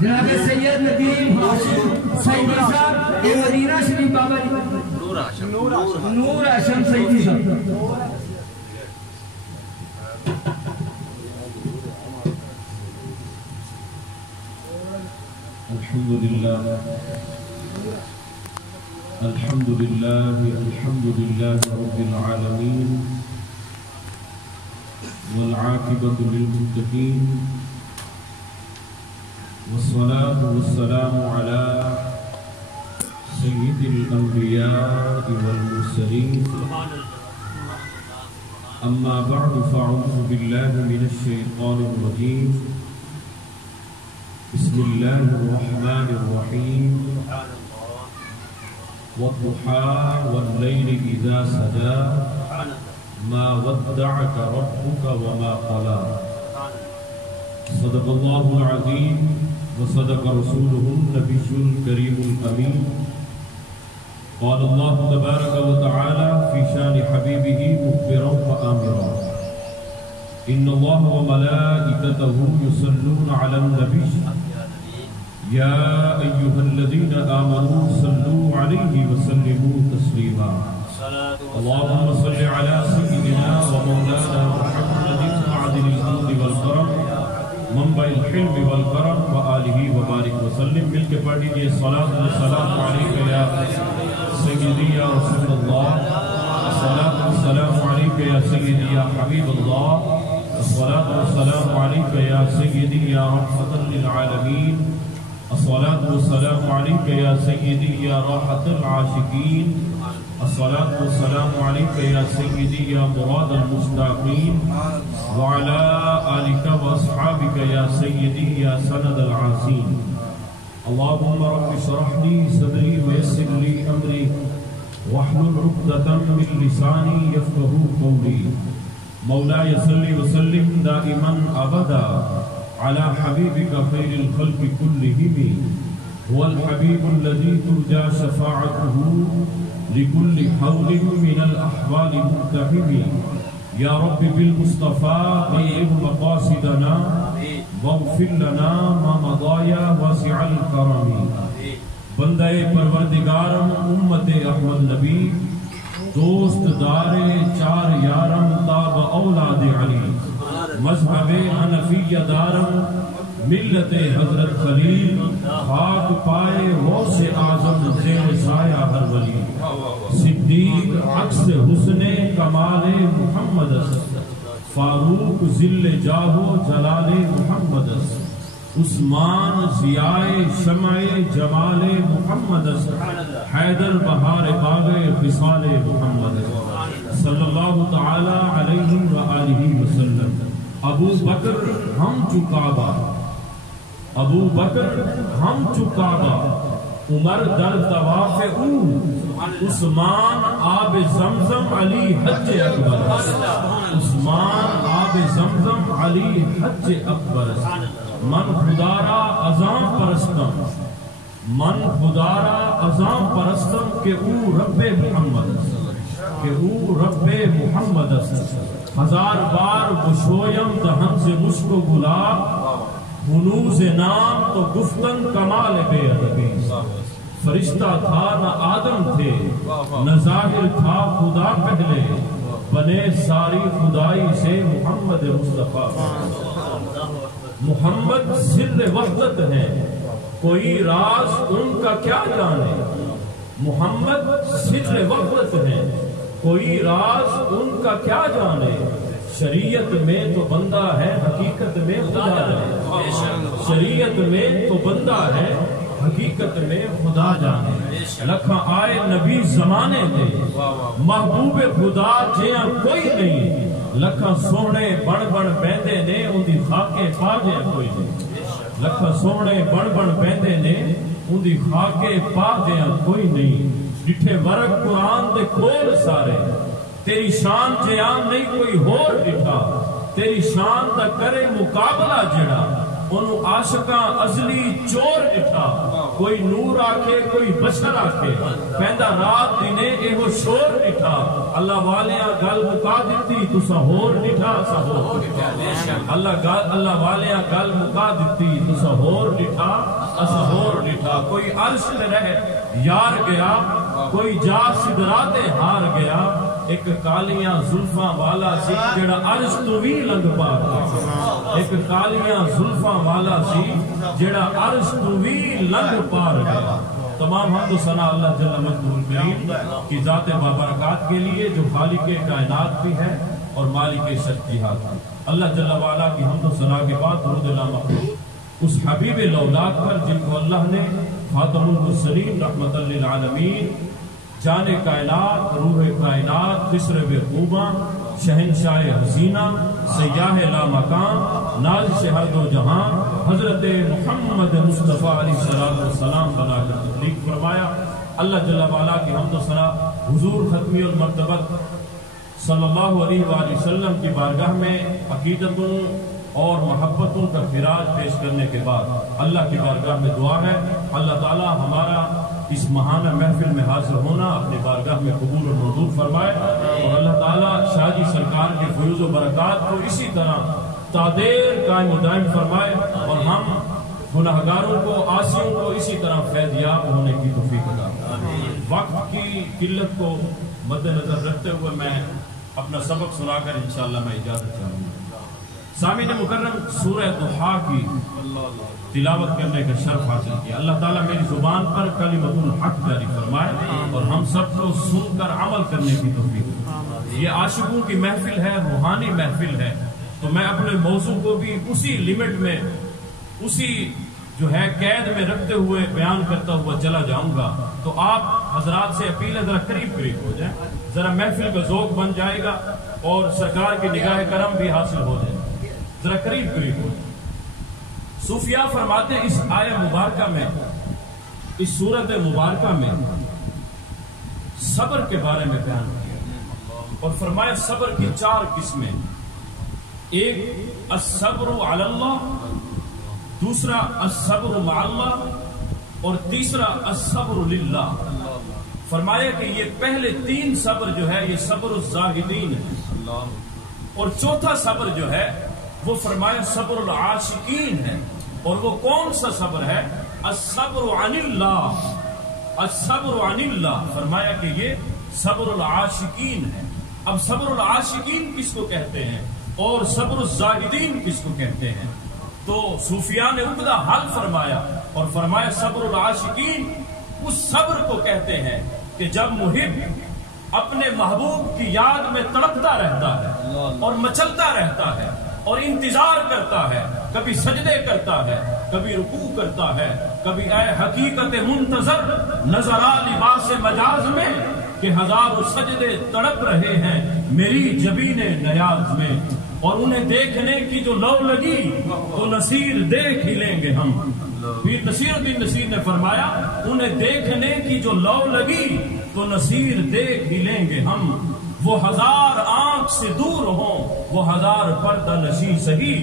جناب سید ندیم ہاشم سیدی صاحب یہ مدینہ شریف بابا جی نور ہاشم سیدی صاحب. الحمد لله رب العالمين والعاقبة للمتقين والصلاة والسلام على سيد الأنبياء والمرسلين أما بعد فأعوذ بالله من الشيطان الرجيم بسم الله الرحمن الرحيم والضحى والليل إذا سجى ما ودعك ربك وما قلى صدق الله العظيم وصدق رسوله النبي الكريم الأمين. قال الله تبارك وتعالى في شان حبيبه مخبرا وآمرا إن الله وملائكته يصلون على النبي يا أيها الذين آمنوا صلوا عليه وسلموا تسليما. اللهم صل على سيدنا ومولانا محمد معدن الجود والكرم منبع الحلم والكرم وآله وبارك وسلم. مل کے پڑھ لیجیے الصلاة والسلام عليك يا سيدي يا رسول الله، الصلاة والسلام عليك يا سيدي يا حبيب الله، الصلاة والسلام عليك يا سيدي يا رحمة للعالمين، الصلاة والسلام عليك يا سيدي يا راحة العاشقين، الصلاة والسلام عليك يا سيدي يا مراد المشتاقين، وعلى آلك وأصحابك يا سيدي يا سند العاصين. اللهم رب اشرح لي صدري ويسر لي أمري واحلل عقدة من لساني يفقهوا قولي. مولاي صل وسلم دائما أبدا على حبيبك خير الخلق كلهم، هو الحبيب الذي ترجى شفاعته لكل حول من الأحوال ملتحم. يا رب بالمصطفى بلغ مقاصدنا واغفر لنا ما مضى يا واسع الكرم. بندہ پروردگارم امت احمد نبی دوست دار چار یارم تاب اولاد علی مذہب حنفیہ دارم ملت حضرت خلیل خاک پائے غوث اعظم زیر سایہ ہر ولی صدیق عکس حسن کمال محمد فاروق ذل جاہ جلال محمد عثمان ضیاء شمع جمال محمد حیدر بہار باغ خصال محمد صلی اللہ تعالی علیہ وآلہ وسلم. ابو بکر ہم چکابا، ابو بکر ہم چکابا، عمر در طواف او، عثمان آب زمزم علی حج اکبر، عثمان آب زمزم علی حج اکبر. من خدارا عظام پرستم، من خدارا عظام پرستم کہ او رب محمد، کہ او رب محمد. ہزار بار گشویم دہن سے مشک و گلاب، ہنوز نام تو گفتن کمال بے ادبی. فرشتہ تھا نہ آدم تھے، نہ ظاہر تھا خدا پہلے، بنے ساری خدائی سے محمد مصطفیٰ. محمد سر وحدت ہے، کوئی راز ان کا کیا جانے. محمد سر وحدت ہے، کوئی راز ان کا کیا جانے. شریعت میں تو بندہ ہے، حقیقت میں خدا ہے. شریعت میں تو بندہ ہے، حقیقت میں خدا جانے. لکھاں آئے نبی زمانے دے، محبوب خدا جیاں کوئی نہیں. لکھاں سونے بڑھ بڑھ بیندے نے، ان دی خاکے پا جیاں کوئی نہیں. لکھاں سونے بڑھ بڑھ بیندے نے، ان دی خاکے پا جیاں کوئی نہیں. ڈٹھے ورق قرآن دے کھول سارے، تیری شان جیاں نہیں کوئی ہور ڈٹھا. تیری شان دا کرے مقابلہ جڑا، انہوں عاشقاں ازلی چور ڈٹھا کوئی نور آکھے کوئی بشر آکھے پہندا رات دینے ایہو شور ڈٹھا اللہ والیاں گل مکا دیتی تسا ہور ڈٹھا سا ہور اللہ والیاں گل مکا دیتی تسا ہور ڈٹھا اسا ہور ڈٹھا کوئی عرش تے رہ یار گیا کوئی جا سدرات ہار گیا ایک کالیاں زلفاں والا سی جڑا عرش تو بھی لنگ پا گیا ایک کالیاں زلفاں والا سی جڑا عرش تو بھی لنگ پار گیا تمام حمد و ثنا اللہ جل مجدہ الکریم کی ذات بابرکات کے لیے جو خالق کائنات بھی ہے اور مالک شخصیات بھی اللہ جل وعلا کی حمد و ثنا کے بعد درود مخلوق اس حبیب لولاک پر جن کو اللہ نے خاتم المرسلین رحمت للعالمین جان کائنات روح کائنات خسر خوباں شہنشاہ حسینہ سیاہ لامکان نازش ہر دو جہاں حضرت محمد مصطفیٰ علیہ السلام بنا کر تخلیق فرمایا اللہ جل وعلا کی حمد و ثنا حضور ختمی المرتبت صلی اللہ علیہ وآلہ وسلم کی بارگاہ میں عقیدتوں اور محبتوں کا خراج پیش کرنے کے بعد اللہ کی بارگاہ میں دعا ہے اللہ تعالی ہمارا اس ماہانہ محفل میں حاضر ہونا اپنی بارگاہ میں قبول اور منظور فرمائے اور اللہ تعالیٰ شاہ جی سرکار کے فیوز و برکات کو اسی طرح تادیر قائم و دائم فرمائے اور ہم گناہگاروں کو عاصیوں کو اسی طرح فیضیاب ہونے کی توفیق عطا فرمائے۔ وقت کی قلت کو مد نظر رکھتے ہوئے میں اپنا سبق سنا کر انشاءاللہ میں اجازت چاہوں گا۔ سامعین مکرم سورہ ضحیٰ کی تلاوت کرنے کا شرف حاصل کیا اللہ تعالیٰ میری زبان پر کلمۃ الحق جاری فرمائے اور ہم سب کو سن کر عمل کرنے کی توفیق۔ یہ عاشقوں کی محفل ہے روحانی محفل ہے تو میں اپنے موضوع کو بھی اسی لیمٹ میں اسی جو ہے قید میں رکھتے ہوئے بیان کرتا ہوا چلا جاؤں گا تو آپ حضرات سے اپیل ہے ذرا قریب ہو جائیں ذرا محفل کا ذوق بن جائے گا اور سرکار کی نگاہ کرم بھی حاصل ہو جائے ذرا قریب ہو جائے۔ صوفیاء فرماتے ہیں اس آیہ مبارکہ میں اس سورت مبارکہ میں صبر کے بارے میں بیان کیا اور فرمایا صبر کی 4 قسمیں ایک الصبر علی اللہ دوسرا الصبر مع اللہ اور تیسرا الصبر للہ فرمایا کہ یہ پہلے 3 صبر جو ہے یہ صبر الزاہدین ہے اور چوتھا صبر جو ہے وہ فرمایا صبر العاشقین ہے اور وہ کون سا صبر ہے الصبر عن اللہ الصبر عن اللہ فرمایا کہ یہ صبر العاشقین ہے۔ اب صبر العاشقین کس کو کہتے ہیں اور صبر الزاہدین کس کو کہتے ہیں تو صوفیاء نے عقدہ حل فرمایا اور فرمایا صبر العاشقین اس صبر کو کہتے ہیں کہ جب محب اپنے محبوب کی یاد میں تڑپتا رہتا ہے اور مچلتا رہتا ہے اور انتظار کرتا ہے کبھی سجدے کرتا ہے کبھی رکوع کرتا ہے کبھی اے حقیقت منتظر نظر آ لباس مجاز میں کہ ہزاروں سجدے تڑپ رہے ہیں میری جبین نیاز میں اور انہیں دیکھنے کی جو لو لگی تو نصیر دیکھ ہی لیں گے ہم۔ پیر نصیر الدین نصیر نے فرمایا انہیں دیکھنے کی جو لو لگی تو نصیر دیکھ ہی لیں گے ہم وہ 1000 آنکھ سے دور ہوں وہ 1000 پردہ نشی سہی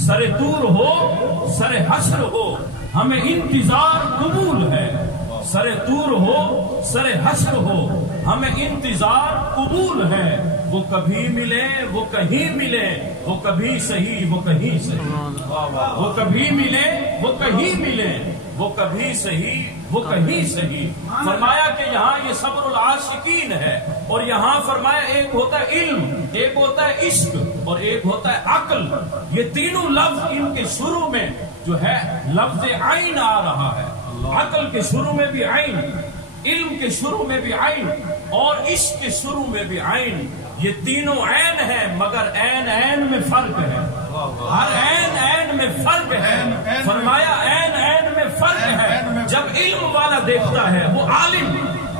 سر دور ہو سر حشر ہو ہمیں انتظار قبول ہے سر دور ہو سر حشر ہو ہمیں انتظار قبول ہے وہ کبھی ملے وہ کہیں ملے وہ کبھی صحیح وہ کہیں صحیح وہ کبھی ملے وہ کہیں ملے وہ کبھی صحیح وہ کہیں صحیح فرمایا کہ یہاں یہ صبر العاشقین ہے اور یہاں فرمایا ایک ہوتا ہے علم ایک ہوتا ہے عشق اور ایک ہوتا ہے عقل یہ تینوں لفظ ان کے شروع میں جو ہے لفظ عین آ رہا ہے عقل کے شروع میں بھی عین علم کے شروع میں بھی عین اور عشق کے شروع میں بھی عین یہ تینوں عین ہیں مگر عین عین میں فرق ہے ہر عین عین میں فرق ہے فرمایا عین عین میں فرق ہے جب علم والا دیکھتا ہے وہ عالم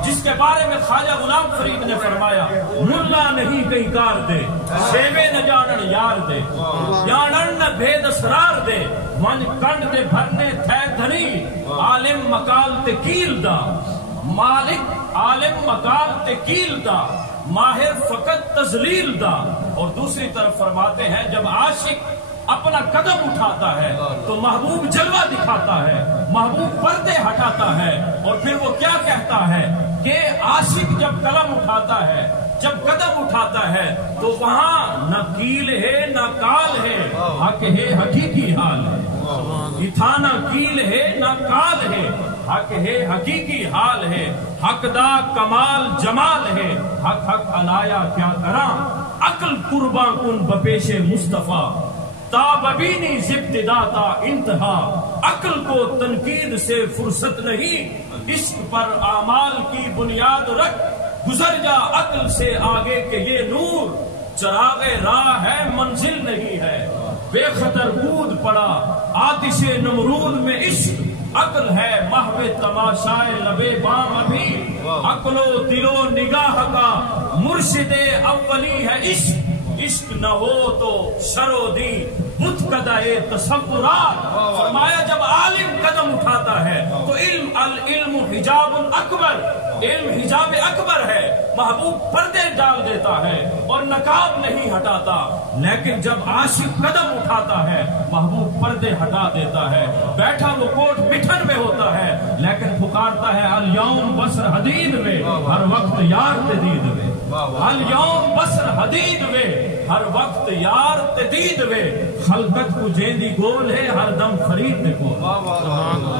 جس کے بارے میں خواجہ غلام فرید نے فرمایا ملا نہیں کہیں کار دے شیوے نہ جانن یار دے جانن نہ بھید اسرار دے من کنڈ دے بھرنے تھے دھنی عالم مکال تے کیل دا مالک عالم مکال تے کیل دا ماہر فقط تذلیل دا اور دوسری طرف فرماتے ہیں جب عاشق اپنا قدم اٹھاتا ہے تو محبوب جلوہ دکھاتا ہے، محبوب پردے ہٹاتا ہے، اور پھر وہ کیا کہتا ہے کہ عاشق جب قلم اٹھاتا ہے، جب قدم اٹھاتا ہے تو وہاں نہ کیل ہے نہ کال ہے، حق ہے حقیقی حال ہے، تھا نہ کیل ہے نہ کال ہے، حق ہے حقیقی حال ہے، حق دا کمال جمال ہے، حق حق علایا کیا کراں، عقل قرباں کن بپیش مصطفیٰ، تاببینی زبتدا تا انتہا، عقل کو تنقید سے فرصت نہیں، عشق پر اعمال کی بنیاد رکھ، گزر جا عقل سے آگے کہ یہ نور چراغ راہ ہے منزل نہیں ہے، بے خطر کود پڑا آتش نمرود میں عشق، عقل ہے محو تماشائے لبے بام ابھی، عقل و دل و نگاہ کا مرشد اولی ہے عشق، عشق نہ ہو تو شر و دی بت قدائے تصورات، فرمایا جب عالم قدم اٹھاتا ہے تو العلم حجاب اکبر، علم حجاب اکبر ہے، محبوب پردے ڈال دیتا ہے اور نقاب نہیں ہٹاتا، لیکن جب عاشق قدم اٹھاتا ہے محبوب پردے ہٹا دیتا ہے، بیٹھا وہ کوٹ مٹھن میں ہوتا ہے لیکن پکارتا ہے الیوم بسر حدید میں ہر وقت یار تدید میں، الیوم بسر حدید میں ہر وقت یار تدید میں، خلقت کو جیندی گول ہے ہر دم فرید گول،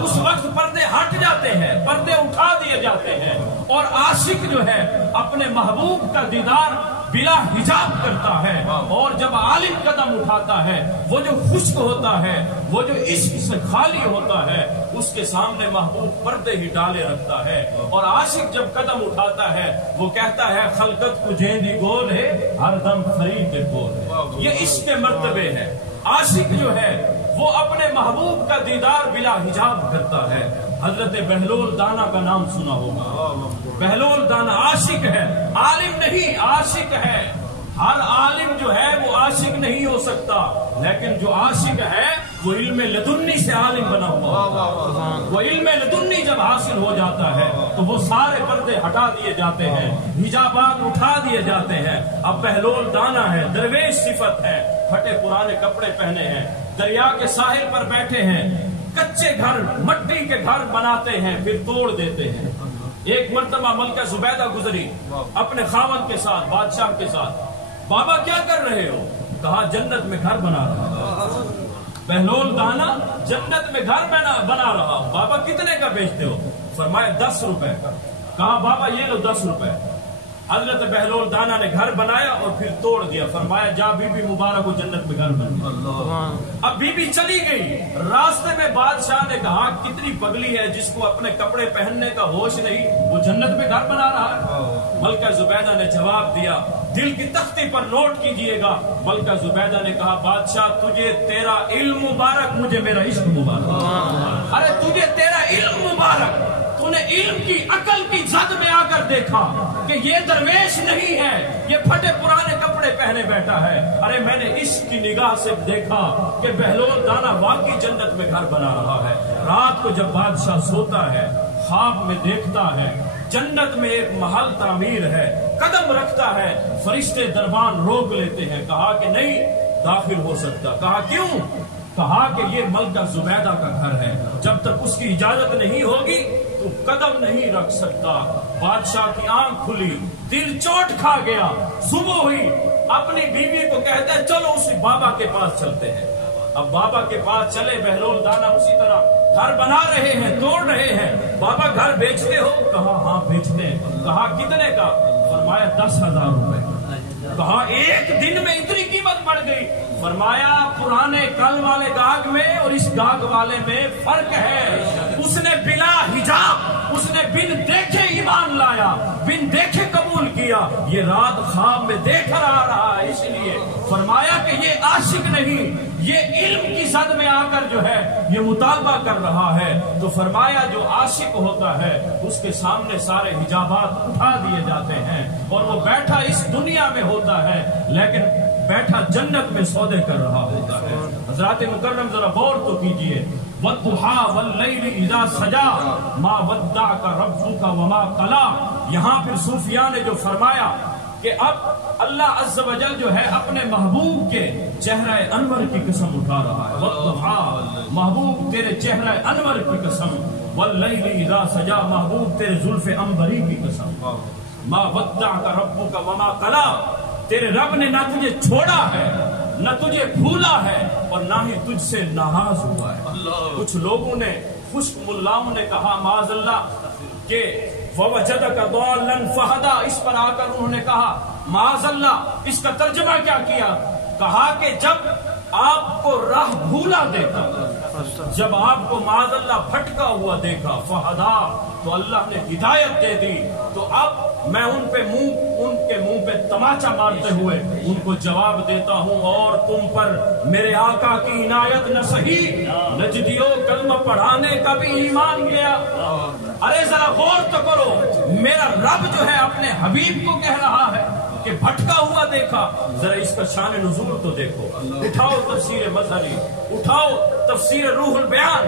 اس وقت پردے ہٹ جاتے ہیں، پردے اٹھا دیے جاتے ہیں، اور عاشق جو ہے اپنے محبوب کا دیدار بلا حجاب کرتا ہے، اور جب عالم قدم اٹھاتا ہے وہ جو خشک ہوتا ہے، وہ جو عشق سے خالی ہوتا ہے، اس کے سامنے محبوب پردے ہی ڈالے رکھتا ہے، اور عاشق جب قدم اٹھاتا ہے وہ کہتا ہے خلقت کو جیندی گول ہے ہر دم فرید گول ہے، یہ عشق کے مرتبے ہے، عاشق جو ہے وہ اپنے محبوب کا دیدار بلا حجاب کرتا ہے۔ حضرت بہلول دانا کا نام سنا ہوگا، بہلول دانا عاشق ہے، عالم نہیں عاشق ہے، ہر عالم جو ہے وہ عاشق نہیں ہو سکتا، لیکن جو عاشق ہے وہ علم لدنی سے عالم بنا ہوا، وہ علم لدنی جب حاصل ہو جاتا ہے تو وہ سارے پردے ہٹا دیے جاتے ہیں، حجابات اٹھا دیے جاتے ہیں، اب بہلول دانا ہے، درویش صفت ہے، پھٹے پرانے کپڑے پہنے ہیں، دریا کے ساحل پر بیٹھے ہیں، کچے گھر مٹی کے گھر بناتے ہیں پھر توڑ دیتے ہیں۔ ایک مرتبہ ملکہ زبیدہ گزری اپنے خاوند کے ساتھ، بادشاہ کے ساتھ، بابا کیا کر رہے ہو؟ کہا جنت میں گھر بنا رہا۔ بہلول دانا جنت میں گھر بنا رہا، بابا کتنے کا بیچتے ہو؟ فرمایا 10 روپے کا۔ کہا بابا یہ لو 10 روپے۔ حضرت بہلول دانا نے گھر بنایا اور پھر توڑ دیا، فرمایا جا بی بی مبارک کو جنت میں گھر بنا۔ اب بی بی چلی گئی، راستے میں بادشاہ نے کہا کتنی پگلی ہے جس کو اپنے کپڑے پہننے کا ہوش نہیں، وہ جنت میں گھر بنا رہا ہے۔ ملکہ زبیدہ نے جواب دیا دل کی تختی پر نوٹ کیجئے گا، ملکہ زبیدہ نے کہا بادشاہ تجھے تیرا علم مبارک، مجھے میرا عشق مبارک۔ ارے تجھے تیرا علم مبارک، تو نے علم کی عقل کی زد میں آ کر دیکھا کہ یہ درویش نہیں ہے، یہ پھٹے پرانے کپڑے پہنے بیٹھا ہے۔ ارے میں نے عشق کی نگاہ سے دیکھا کہ بہلول دانا واقعی جنت میں گھر بنا رہا ہے۔ رات کو جب بادشاہ سوتا ہے خواب میں دیکھتا ہے جنت میں ایک محل تعمیر ہے، قدم رکھتا ہے، فرشتے دربان روک لیتے ہیں، کہا کہ نہیں داخل ہو سکتا۔ کہا کیوں؟ کہا کہ یہ ملکہ زبیدہ کا گھر ہے، جب تک اس کی اجازت نہیں ہوگی تو قدم نہیں رکھ سکتا۔ بادشاہ کی آنکھ کھلی، دل چوٹ کھا گیا، صبح ہوئی، اپنی بیوی کو کہتا ہے چلو اسی بابا کے پاس چلتے ہیں۔ اب بابا کے پاس چلے، بہلول دانا اسی طرح گھر بنا رہے ہیں، توڑ رہے ہیں۔ بابا گھر بیچتے ہو؟ کہا ہاں بیچتے ہیں۔ کہا کتنے کا؟ فرمایا 10,000 روپے۔ کہا ایک دن میں اتنی قیمت بڑھ گئی؟ فرمایا پرانے کل والے گاہک میں اور اس گاہک والے میں فرق ہے، اس نے بلا حجاب، اس نے بن دیکھے ایمان لایا، بن دیکھے قبول کیا، یہ رات خواب میں دیکھ رہا ہے، اس لیے فرمایا کہ یہ عاشق نہیں، یہ علم کی زد میں آ کر جو ہے یہ مطالبہ کر رہا ہے۔ تو فرمایا جو عاشق ہوتا ہے اس کے سامنے سارے حجابات اٹھا دیے جاتے ہیں، اور وہ بیٹھا اس دنیا میں ہوتا ہے لیکن بیٹھا جنت میں سودے کر رہا ہوتا ہے۔ حضرات مکرم ذرا غور تو کیجئے، وَالضُّحَىٰ وَاللَّيْلِ إِذَا سَجَىٰ مَا وَدَّعَكَ رَبُّكَ وَمَا قَلَىٰ، یہاں پھر صوفیاء نے جو فرمایا کہ اب اللہ عز و جل جو ہے اپنے محبوب کے چہرہ انور کی قسم اٹھا رہا ہے. والضحیٰ، محبوب تیرے چہرہ انور کی قسم. واللیل اذا سجا، محبوب تیرے زلف عنبری کی قسم. ما ودعک ربک وما قلی، تیرے رب نے نہ تجھے چھوڑا ہے نہ تجھے بھولا ہے اور نہ ہی تجھ سے ناراض ہوا ہے. کچھ لوگوں نے، خشک ملاؤں نے کہا معاذ اللہ کہ وَوَجَدَكَ ضَالًّا فَهَدَىٰ، اس پر آ کر انہوں نے کہا معاذ اللہ، اس کا ترجمہ کیا کیا؟ کہا کہ جب آپ کو راہ بھولا دیکھا، جب آپ کو معاذ اللہ بھٹکا ہوا دیکھا، فَهَدَىٰ، تو اللہ نے ہدایت دے دی. تو اب میں ان کے منہ پہ تماچا مارتے ہوئے ان کو جواب دیتا ہوں، اور تم پر میرے آقا کی عنایت نہ سہی، نجدیو کلمہ پڑھانے کا بھی ایمان گیا. ارے ذرا غور تو کرو، میرا رب جو ہے اپنے حبیب کو کہہ رہا ہے کہ بھٹکا ہوا دیکھا. ذرا اس کا شان نزول تو دیکھو. اٹھاؤ تفسیر مظہری، اٹھاؤ تفسیر روح البیان،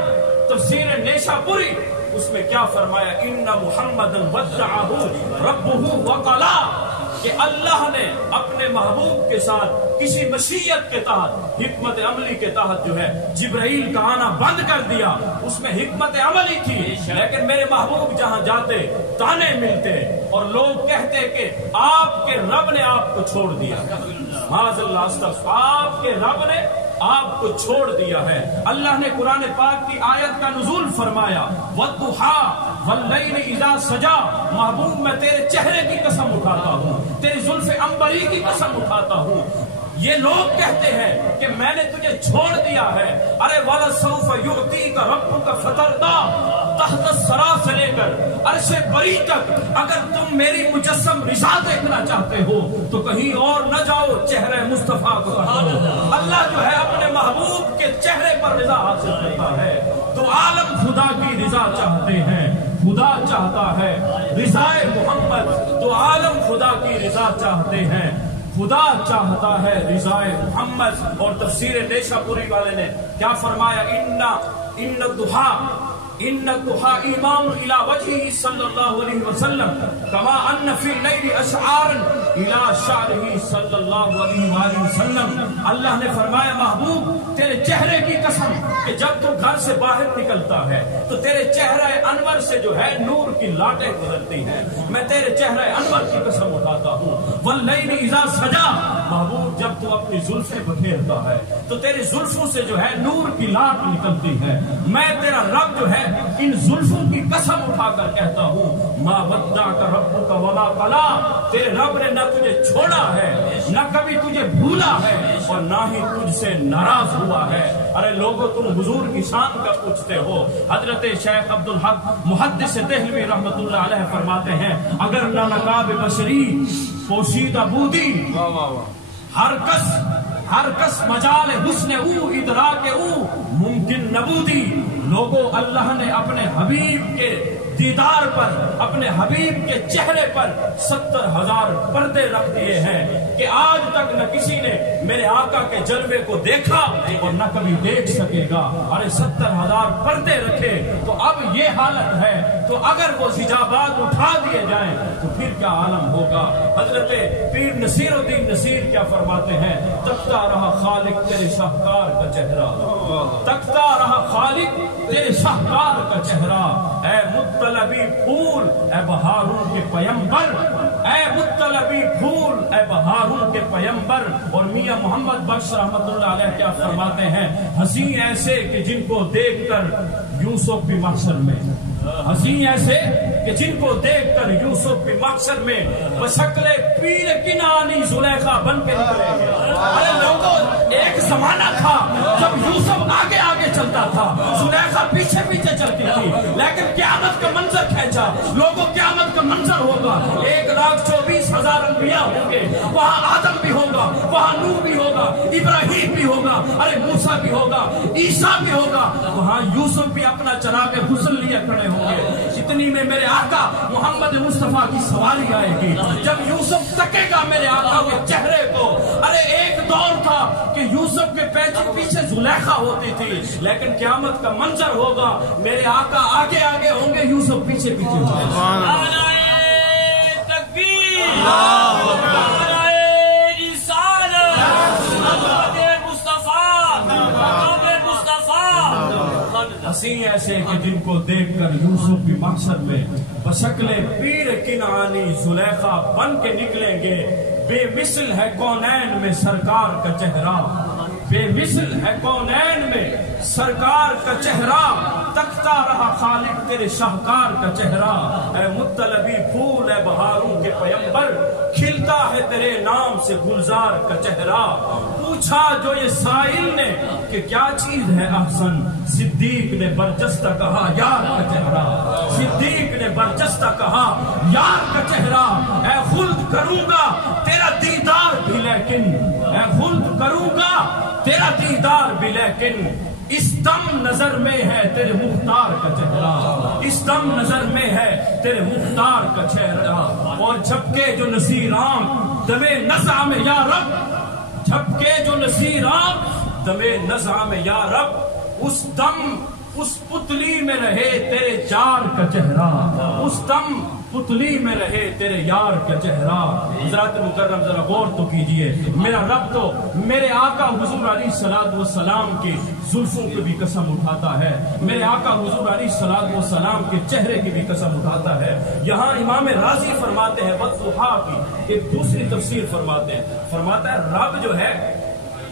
تفسیر نیشا پوری، اس میں کیا فرمایا؟ ان محمد ودعہ ربہ وقلا، کہ اللہ نے اپنے محبوب کے ساتھ کسی مشیت کے تحت، حکمت عملی کے تحت جو ہے جبرائیل کا آنا بند کر دیا. اس میں حکمت عملی تھی، لیکن میرے محبوب جہاں جاتے تانے ملتے اور لوگ کہتے کہ آپ کے رب نے آپ کو چھوڑ دیا. معاذ اللہ، استغفر، آپ کے رب نے آپ کو چھوڑ دیا ہے. اللہ نے قرآن پاک کی آیت کا نزول فرمایا، وَالضُّحَىٰ وَاللَّيْلِ اِذَا سَجَا، محبوب میں تیرے چہرے کی قسم اٹھاتا ہوں، تیری زلف عنبری کی قسم اٹھاتا ہوں. یہ لوگ کہتے ہیں کہ میں نے تجھے چھوڑ دیا ہے. ارے وَلَسَوْفَ يُعْطِيكَ رَبُّكَ فَتَرْضَىٰ، تحت الثریٰ سے لے کر عرش بری تک اگر تم میری مجسم رضا دیکھنا چاہتے ہو تو کہیں اور نہ جاؤ، چہرے مصطفیٰ کو دیکھو. اللہ جو ہے اپنے محبوب کے چہرے پر رضا حاصل کرتا ہے. تو عالم خدا کی رضا چاہتے ہیں، خدا چاہتا ہے رضا محمد. تو عالم خدا کی رضا چاہتے ہیں، خدا چاہتا ہے رضا محمد. اور تفسیر نیشا پوری والے نے کیا فرمایا؟ ان الضحیٰ ایمان الی وجہہ صلی اللہ علیہ وسلم کما ان فی اللیل اشعارا الی شعرہ صلی اللہ علیہ وآلہ وسلم. اللہ نے فرمایا محبوب تیرے چہرے کی قسم کہ جب تو گھر سے باہر نکلتا ہے تو تیرے چہرہ انور سے جو ہے نور کی لاٹیں گزرتی ہیں. میں تیرے چہرہ انور کی قسم اٹھاتا ہوں. واللیل اذا سجا، محبوب جب تو اپنی زلفیں بکھیرتا ہے تو تیری زلفوں سے جو ہے نور کی لاٹ نکلتی ہے. میں تیرا رب جو ہے ان زلفوں کی قسم اٹھا کر کہتا ہوں، ما ودعک ربک وما قلی، تیرے رب نے نہ تجھے چھوڑا ہے نہ کبھی تجھے بھولا ہے اور نہ ہی تجھ سے ناراض ہوا ہے. ارے لوگوں تم حضور کی شان کا پوچھتے ہو. حضرت شیخ عبدالحق محدث دہلوی رحمت اللہ علیہ فرماتے ہیں، اگر نہ نقاب بشری پوشیدہ بودی، ہر کس مجال حسن او ادراک او ممکن نبودی. لوگوں اللہ نے اپنے حبیب کے دیدار پر، اپنے حبیب کے چہرے پر 70,000 پردے رکھ دیے ہیں کہ آج تک نہ کسی نے میرے آقا کے جلوے کو دیکھا اور نہ کبھی دیکھ سکے گا. ارے 70,000 پردے رکھے تو اب یہ حالت ہے، تو اگر وہ حجابات اٹھا دیے جائیں تو پھر کیا عالم ہوگا. حضرت پیر نصیر الدین نصیر کیا فرماتے ہیں؟ تکتا رہا خالق تیرے شاہکار کا چہرہ، تکتا رہا خالق تیرے شاہکار کا چہرہ. اے مطلبی پھول اے بہاروں کے پیمبر، اے مطلبی پھول اے بہاروں کے پیمبر. اور میاں محمد بخش رحمت اللہ علیہ کیا فرماتے ہیں؟ حسین ایسے کہ جن کو دیکھ کر یوسف بھی محشر میں، حسین ایسے کہ جن کو دیکھ کر یوسف بھی محشر میں بشکل پیر کنانی زلیخا بن کے نکلے گے. ارے لوگوں، ایک زمانہ تھا جب یوسف آگے آگے چلتا تھا، زلیخا پیچھے پیچھے چلتی تھی، لیکن قیامت کا منظر کھینچا. لوگوں قیامت کا منظر ہوگا، 1,24,000 انبیاء ہوں گے. وہاں آدم بھی ہوگا، وہاں نوح بھی ہوگا، ابراہیم بھی ہوگا، ارے موسیٰ بھی ہوگا، عیسیٰ بھی ہوگا. وہاں یوسف بھی اپنا چراغ حسن لیے کھڑے ہوں گے. اتنی میں میرے آقا محمد مصطفیٰ کی سواری آئے گی. جب یوسف تکے گا میرے آقا کے چہرے کو، ارے ایک دور تھا کہ یوسف کے پیچھے زلیخا ہوتی تھی، لیکن قیامت کا منظر ہوگا میرے آقا آگے آگے ہوں گے، یوسف پیچھے پیچھے ہوں گے. ہنسی ایسے کہ جن کو دیکھ کر یوسف بھی محشر میں بشکل پیر کنعانی زلیخا بن کے نکلیں گے. بے مثل ہے کونین میں سرکار کا چہرہ، بے مثل ہے کونین میں سرکار کا چہرہ، تکتا رہا خالق تیرے شاہکار کا چہرہ. اے مطلبی پھول اے بہاروں کے پیمبر، کھلتا ہے تیرے نام سے گلزار کا چہرہ. پوچھا جو یہ سائل نے کہ کیا چیز ہے احسن، صدیق نے برجستہ کہا یار کا چہرہ. صدیق نے برجستہ کہا یار کا چہرہ. اے خلد کروں گا تیرا دیدار بھی لیکن، اے خلد کروں گا تیرا دیدار بھی لیکن، اس دم نظر میں ہے تیرے مختار کا چہرہ، اس دم نظر میں ہے تیرے مختار کا چہرہ. اور جھپکے جو نصیرام دمے نزع میں یا رب، جھپکے جو نصیرام دمے نزع میں یا رب، اس دم اس پتلی میں رہے تیرے یار کا چہرہ، اس دم پتلی میں رہے تیرے یار کا چہرہ. حضرات مکرم ذرا غور تو کیجئے، میرا رب تو میرے آقا حضور علیہ السلام کی زلفوں کی بھی قسم اٹھاتا ہے، میرے آقا حضور علیہ السلام کے چہرے کی بھی قسم اٹھاتا ہے. یہاں امام رازی فرماتے ہیں والضحیٰ کی ایک دوسری تفسیر فرماتے ہیں، فرماتا ہے رب جو ہے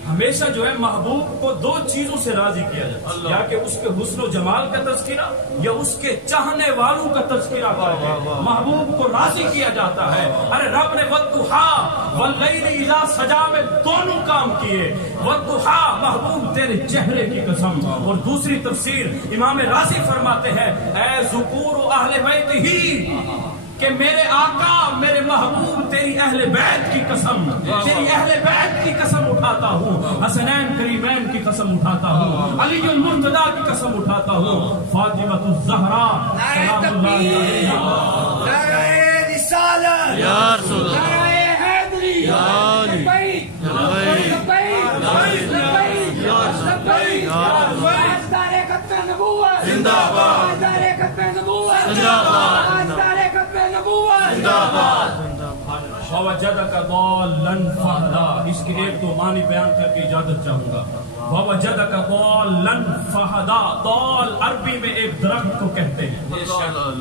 ہمیشہ جو ہے محبوب کو دو چیزوں سے راضی کیا جاتا ہے، یا کہ اس کے حسن و جمال کا تذکرہ یا اس کے چاہنے والوں کا تذکرہ کر کے محبوب کو راضی کیا جاتا ہے. ارے رب نے والضحیٰ واللیل اذا سجا میں دونوں کام کیے. والضحیٰ محبوب تیرے چہرے کی قسم. اور دوسری تفسیر امام رازی فرماتے ہیں اے ذکور اہل بیت ہی، کہ میرے آقا میرے محبوب تیری اہل بیت کی قسم، تیری اہل بیت کی قسم اٹھاتا ہوں، حسنین کریمین کی قسم اٹھاتا ہوں، علی المرتضیٰ کی قسم اٹھاتا ہوں، فاطمۃ الزہراء سلام اللہ علیہا. نعرہ رسالت یا رسول اللہ، نعرہ حیدری یا علی، لبیک لبیک لبیک لبیک. تاجدار ختم نبوت زندہ باد، تاجدار ختم نبوت زندہ باد، تاجدار ختم نبوت زندہ باد. وَوَجَدَكَ ضَالًّا فَهَدَىٰ، اس کی ایک دو معنی بیان کر کے اجازت چاہوں گا. وَوَجَدَكَ ضَالًّا فَهَدَىٰ، ضال عربی میں ایک درخت کو کہتے ہیں،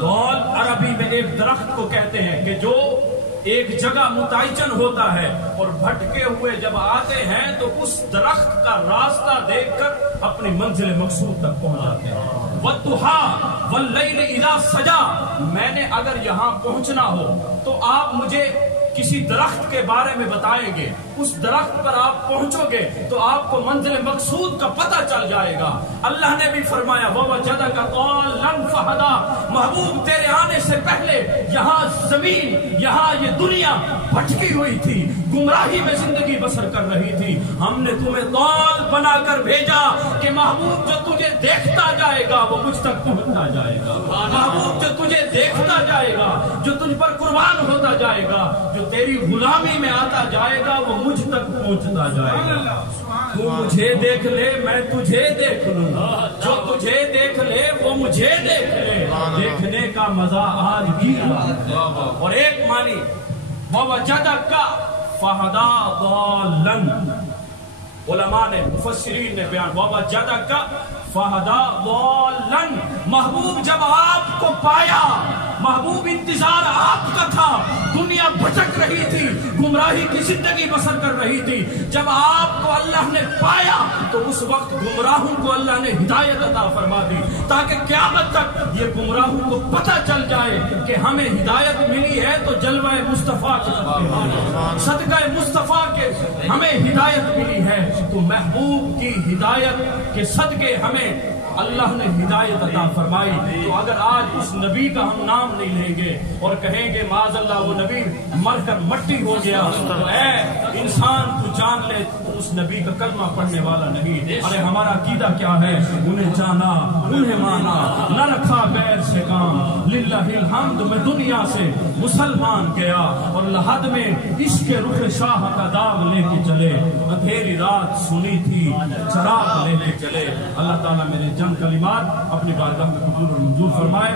ضال عربی میں ایک درخت کو کہتے ہیں کہ جو ایک جگہ متعین ہوتا ہے اور بھٹکے ہوئے جب آتے ہیں تو اس درخت کا راستہ دیکھ کر اپنی منزل مقصود تک پہنچ جاتے ہیں. وَالضُّحَىٰ وَاللَّيْلِ إِذَا سَجَا، میں نے اگر یہاں پہنچنا ہو تو آپ مجھے کسی درخت کے بارے میں بتائیں گے، اس درخت پر آپ پہنچو گے تو آپ کو منزل مقصود کا پتہ چل جائے گا. اللہ نے بھی فرمایا وَوَجَدَكَ ضَالًّا فَهَدَىٰ، محبوب تیرے آنے سے پہلے یہاں زمین، یہاں یہ دنیا بھٹکی ہوئی تھی، گمراہی میں زندگی بسر کر رہی تھی. ہم نے تمہیں ضال بنا کر بھیجا کہ محبوب جو تجھے دیکھتا جائے گا وہ مجھ تک پہنچتا جائے گا، محبوب جو تجھے دیکھتا جائے گا، جو تجھ پر قربان ہوتا جائے گا، جو تیری غلامی میں آتا جائے گا وہ مجھ تک پہنچتا جائے گا. تو مجھے دیکھ لے میں تجھے دیکھ لوں، جو تجھے دیکھ لے وہ مجھے دیکھ لے، دیکھنے کا مزہ آج بھی رہا. اور ایک معنی وَوَجَدَكَ فَهَدَىٰ ضَالًّا، علماء نے مفسرین نے بیان وَوَجَدَكَ فَهَدَىٰ ضَالًّا، محبوب جب آپ کو پایا، محبوب انتظار آپ کا تھا، دنیا بھٹک رہی تھی، گمراہی کی زندگی بسر کر رہی تھی، جب آپ کو اللہ نے پایا تو اس وقت گمراہوں کو اللہ نے ہدایت عطا فرما دی تاکہ قیامت تک یہ گمراہوں کو پتہ چل جائے کہ ہمیں ہدایت ملی ہے تو جلوہ مصطفیٰ کے صدقہ مصطفیٰ کے ہمیں ہدایت ملی ہے. تو محبوب کی ہدایت کے صدقے ہمیں اللہ نے ہدایت عطا فرمائی. تو اگر آج اس نبی کا ہم نام نہیں لیں گے اور کہیں گے معاذ اللہ وہ نبی مر کر مٹی ہو گیا، تو اے انسان تو جان لے اس نبی کا کلمہ پڑھنے والا نہیں. ارے ہمارا عقیدہ کیا ہے؟ انہیں جانا، انہیں مانا، نہ رکھا غیر سے کام، للہ الحمد میں دنیا سے مسلمان گیا اور لحد میں عشق رخ شاہ کا داغ لے کے چلے، اندھیری رات سنی تھی چراغ لے کے چلے. اللہ تعالیٰ میرے جن کلمات اپنی بارگاہ میں قبول اور منظور فرمائے.